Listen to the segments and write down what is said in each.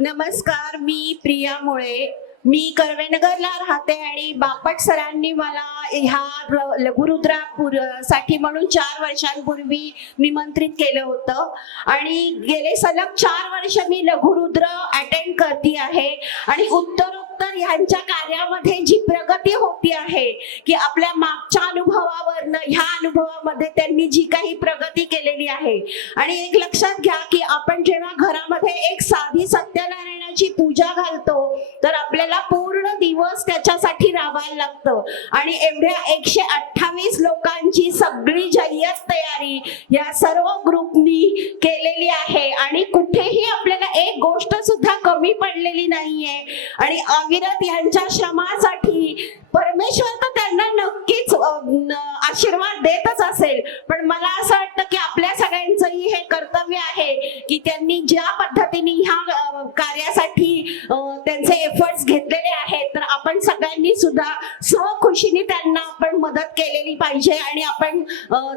नमस्कार, मी प्रिया मुळे. मी कर्वेनगरला राहते आणि बापट सरांनी मला ह्या लघुरुद्रासाठी म्हणून 4 वर्षांपूर्वी निमंत्रित केलं होतं आणि गेले सलग 4 वर्ष मी लघुरुद्र अटेंड करते आहे आणि उत्तरोत्तर ह्यांच्या कार्यामध्ये जी प्रगती होती आहे की आपल्या मागच्या अनुभवावरनं ह्या अनुभवामध्ये त्यांनी जी काही प्रगती केलेली आहे. आणि एक लक्षात घ्या की आपण जेव्हा घरामध्ये एक साधी सत्यनारायणाची पूजा घालतो तर आपल्याला पूर्ण दिवस त्याच्यासाठी राबायला लागतं आणि एवढ्या 128 लोकांची सगळी जय्यत तयारी या सर्व ग्रुपनी केलेली आहे आणि कुठेही आपल्याला एक गोष्ट सुद्धा कमी पडलेली नाहीये. आणि अविरत यांच्या श्रमासाठी परमेश्वर तर त्यांना नक्कीच आशीर्वाद देतच असेल, पण मला असं वाटतं की आपल्या सगळ्यांचंही हे कर्तव्य आहे की त्यांनी ज्या पद्धतीने ह्या कार्यासाठी त्यांचे एफर्ट्स घेतलेले आहेत तर आपण सगळ्यांनी सुद्धा स्वखुशीने त्यांना आपण मदत केलेली पाहिजे आणि आपण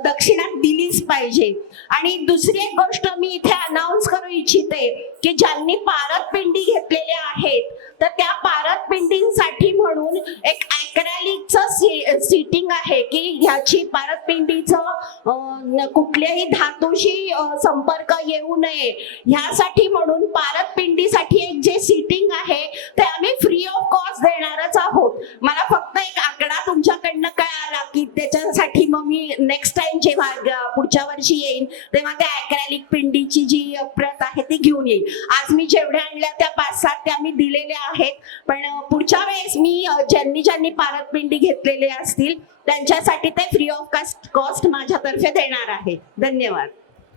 दक्षिणा दिलीच पाहिजे. आणि दुसरी एक गोष्ट मी इथे अनाउन्स करू इच्छिते की ज्यांनी पारदपिंडी घेतलेल्या आहेत तर त्या पारदपिंडींसाठी म्हणून एक ॲक्रेलिकचं सीटिंग आहे की ह्याची पारदपिंडीचं कुठल्याही धातूशी संपर्क येऊ नये ह्यासाठी म्हणून पारदपिंडीसाठी एक जे सीटिंग आहे ते आम्ही फ्री ऑफ कॉस्ट देणारच आहोत. मला फक्त एक आकडा तुमच्याकडनं कळाला की त्याच्यासाठी मग मी नेक्स्ट टाइम जेव्हा पुढच्या वर्षी येईन तेव्हा त्या ॲक्रेलिक पिंडीची जी प्रत आहे ती घेऊन येईल. आज मी जेवढ्या आणल्या त्या 5-7 त्या मी दिलेल्या आहेत, पण पुढच्या वेळेस मी ज्यांनी पारदपिंडी घेतलेले असतील त्यांच्यासाठी ते फ्री ऑफ कॉस्ट माझ्यातर्फे देणार आहे. धन्यवाद.